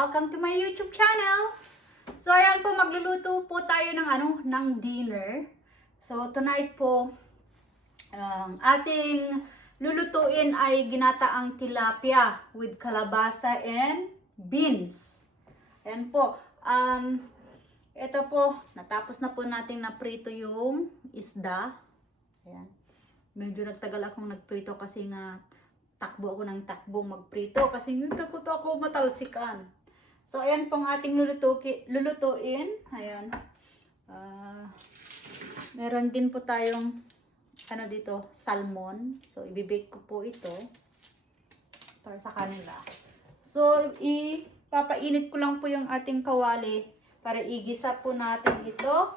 Welcome to my YouTube channel. So ayan po, magluluto po tayo ng dinner. So tonight po, ating lulutuin ay ginataang tilapia with kalabasa and beans. Ayan po. Ito po, natapos na po natin naprito yung isda. Ayan. Medyo nagtagal akong nagprito kasi nga takbo ako ng takbo magprito kasi yung takot ako matalsikan. So ayan pong ating lulutuin. Ayan. Meron din po tayong dito, salmon. So ibibake ko po ito para sa kanila. So ipapainit ko lang po yung ating kawali para igisa po natin ito.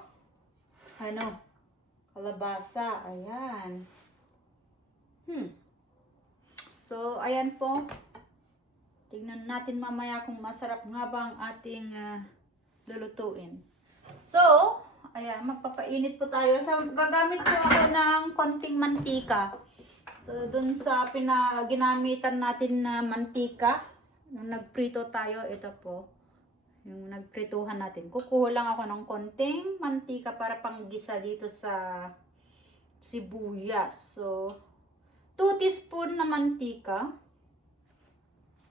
Kalabasa. Ayan. So, ayan po. Tingnan natin mamaya kung masarap nga ba ang ating lulutuin. So, ayan, magpapainit po tayo. So, gagamit po ako ng konting mantika. So, dun sa ginamitan natin na mantika, nung nagprito tayo, ito po, yung nagprituhan natin. Kukuha lang ako ng konting mantika para panggisa dito sa sibuyas. So, 2 teaspoon na mantika.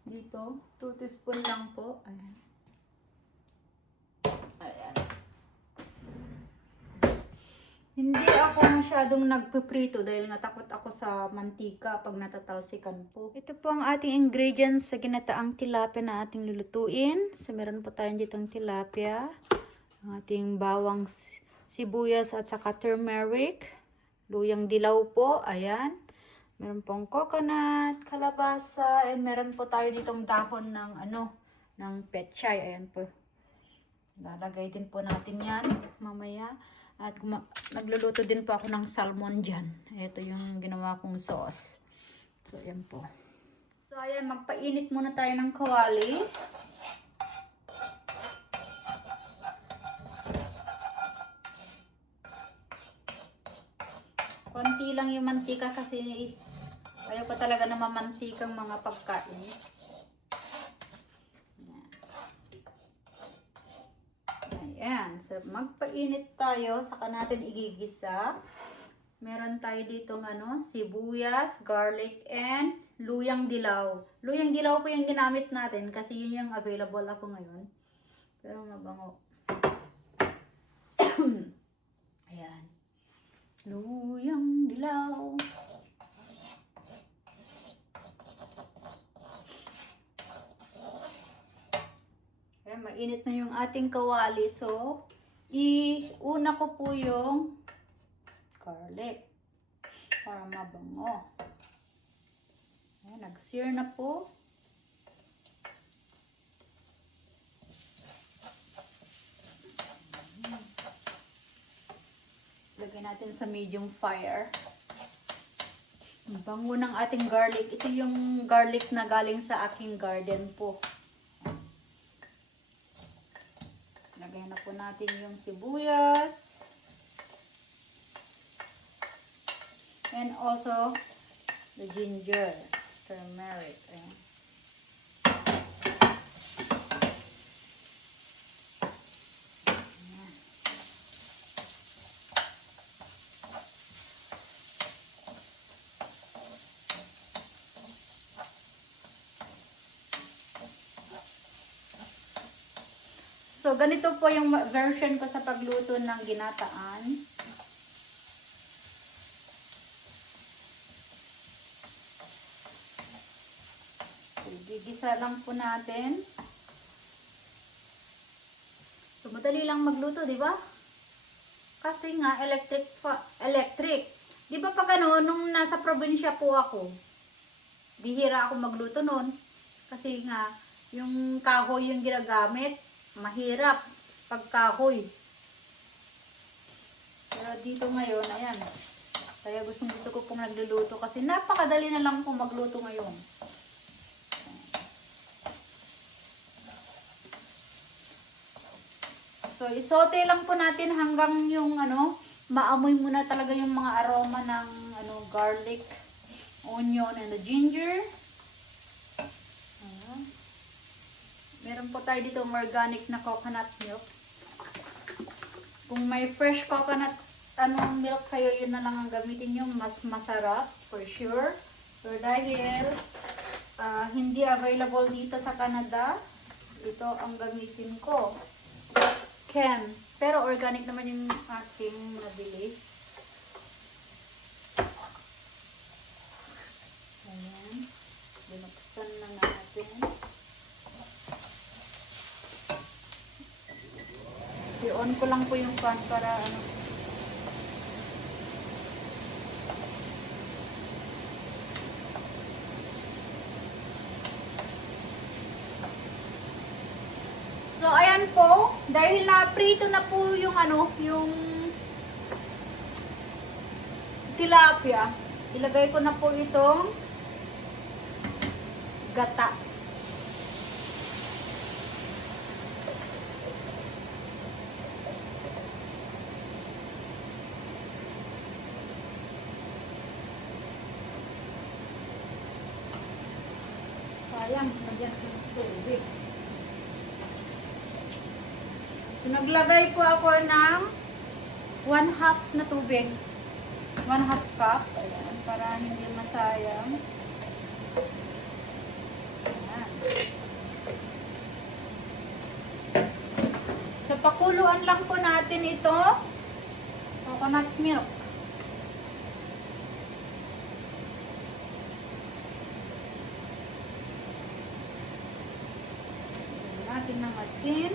Dito, 2 teaspoon lang po. Ayan. Ayan. Hindi ako masyadong nagpiprito dahil natakot ako sa mantika pag natatalsikan po. Ito po ang ating ingredients sa ginataang tilapia na ating lulutuin. So, meron po tayong ditong tilapia. Ang ating bawang sibuyas at saka turmeric. Luyang dilaw po. Ayan. Meron pong coconut, kalabasa, and meron po tayo ditong dahon ng pechay. Ayan po. Lalagay din po natin yan mamaya. At nagluluto din po ako ng salmon dyan. Ito yung ginawa kong sauce. So, ayan po. So, ayan, magpainit muna tayo ng kawali. Konti lang yung mantika kasi ayaw ko talaga na mamantikang mga pagkain. Ayan. So, magpainit tayo. Saka natin igigisa. Meron tayo dito sibuyas, garlic, and luyang dilaw. Luyang dilaw po yung ginamit natin kasi yun yung available ako ngayon. Pero mabango. Ayan. Luyang dilaw. Ayan, mainit na yung ating kawali. So, iuna ko po yung garlic para mabango. Ayan, nag-sear na po. Lagyan natin sa medium fire. Ang bango ng ating garlic. Ito yung garlic na galing sa aking garden po. Lagyan na po natin yung sibuyas. And also, the ginger, turmeric. Ayan. So, ganito po yung version ko sa pagluto ng ginataan. Gigisa lang po natin. So, madali lang magluto, di ba? Kasi nga, electric. Di ba pag nung nasa probinsya po ako, bihira ako magluto noon. Kasi nga, yung kahoy yung ginagamit. Mahirap pag kahoy. Pero dito ngayon, ayan. Kaya gusto ko pong nagluluto kasi napakadali na lang pong magluto ngayon. So, isote lang po natin hanggang yung maamoy muna talaga yung mga aroma ng garlic, onion, and the ginger. Meron po tayo dito organic na coconut milk. Kung may fresh coconut milk kayo, yun na lang ang gamitin nyo. Mas masarap, for sure. Pero dahil hindi available dito sa Canada, ito ang gamitin ko. Can. Pero organic naman yung aking nabili. Ayan. Binuksan na natin. I-on ko lang po yung fan para ano. So, ayan po. Dahil na-prito na po yung yung tilapia. Ilagay ko na po itong gata. Sayang, nagyan ng tubig. So, naglagay po ako ng 1/2 na tubig. 1/2 cup. Ayan, para hindi masayang. Ayan. So, pakuluan lang po natin ito. Coconut milk. Ayan natin ng asin.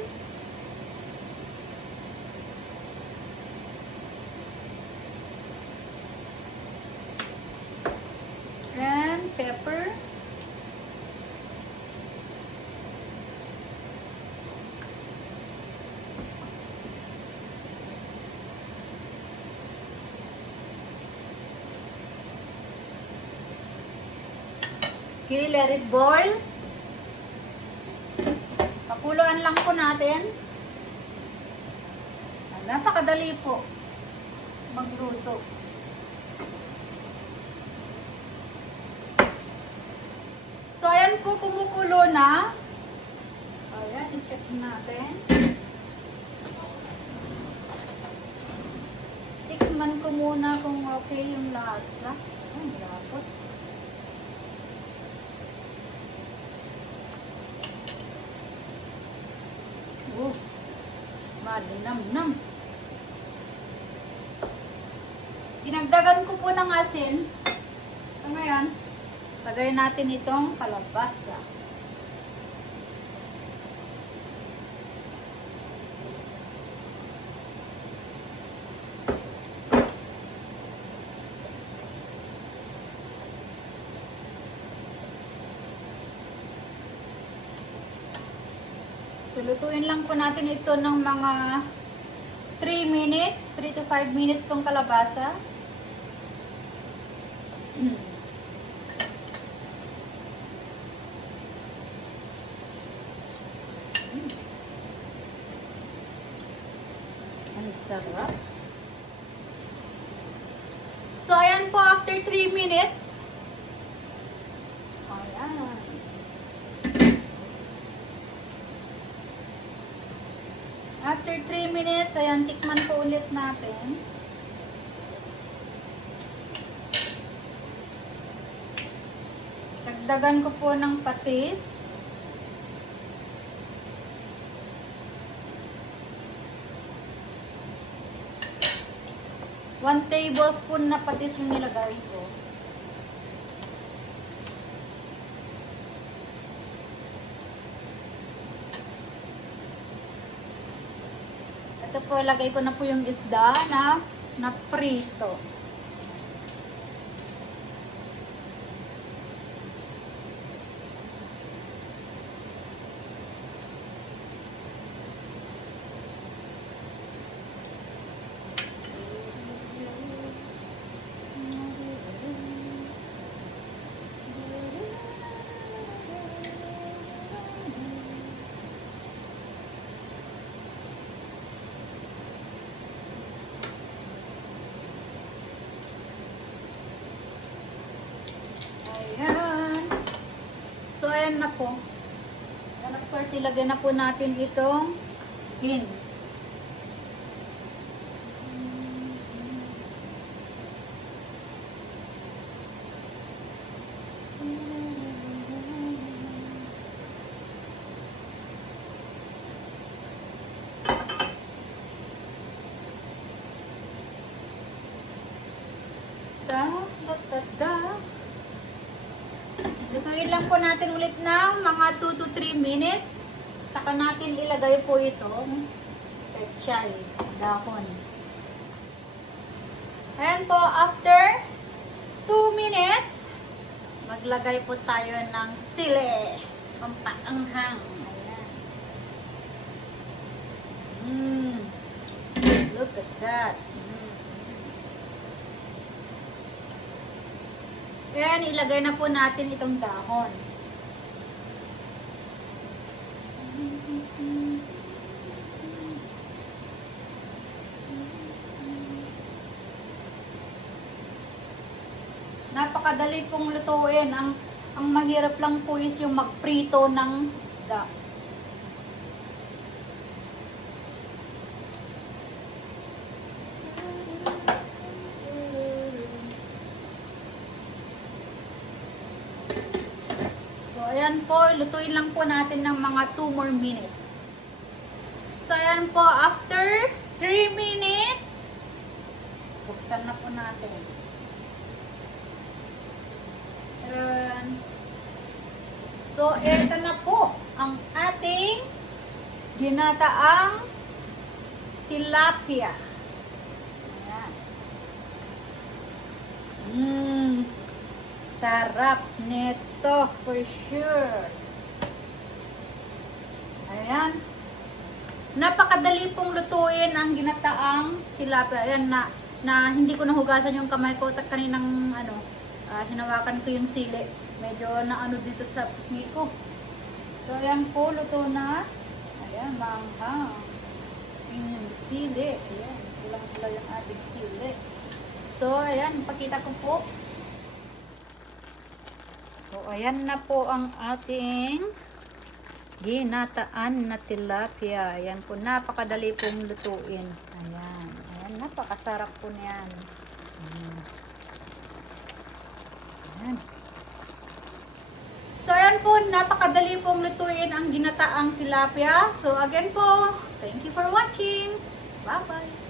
And pepper. Okay, let it boil. Pakuluan lang po natin. Napakadali po magluto. So, ayan po, kumukulo na. Ayan, i-check natin. Tikman ko muna kung okay yung lasa. Ay, lapot. Malinam-nam. Dinagdagan ko po ng asin. So, ngayon, lagay natin itong kalabasa. So, lutuin lang po natin ito ng mga 3 minutes, 3 to 5 minutes itong kalabasa. Ang sarap. So, ayan po, after 3 minutes. Ayan. After 3 minutes, ayan, tikman po ulit natin. Dagdagan ko po ng patis. One tablespoon na patis yung nilagay ko. Ito po, lagay ko na po yung isda na prito. Ayan. So, ayan na po. And of course, ilagay na po natin itong beans. Lutuin lang po natin ulit ng mga 2 to 3 minutes. Saka natin ilagay po itong pechay, dahon. Ayan po, after 2 minutes, maglagay po tayo ng sili. Pampaanghang. Ayan. Look at that. Ayan, ilagay na po natin itong dahon. Napakadali pong lutuin. Ang mahirap lang po is yung magprito ng isda. Ayan po, lutuin lang po natin ng mga 2 more minutes. So, ayan po, after 3 minutes, buksan na po natin. Ayan. So, eto na po ang ating ginataang tilapia. Ayan. Sarap nito for sure. Ayan. Napakadali pong lutuin ang ginataang tilapia. Ayan na hindi ko nahugasan yung kamay ko at kaninang hinawakan ko yung sili. Medyo dito sa pisngi ko. So ayan po, luto na. Ayan, maanghang. Yung sili. Ayan, kulang-kulang yung ating sili. So ayan, pakita ko po. So, ayan na po ang ating ginataan na tilapia. Ayan po, napakadali pong lutuin. Ayan. Ayan, napakasarap po niyan. Ayan. So, ayan po, napakadali pong lutuin ang ginataang tilapia. So, again po, thank you for watching. Bye-bye.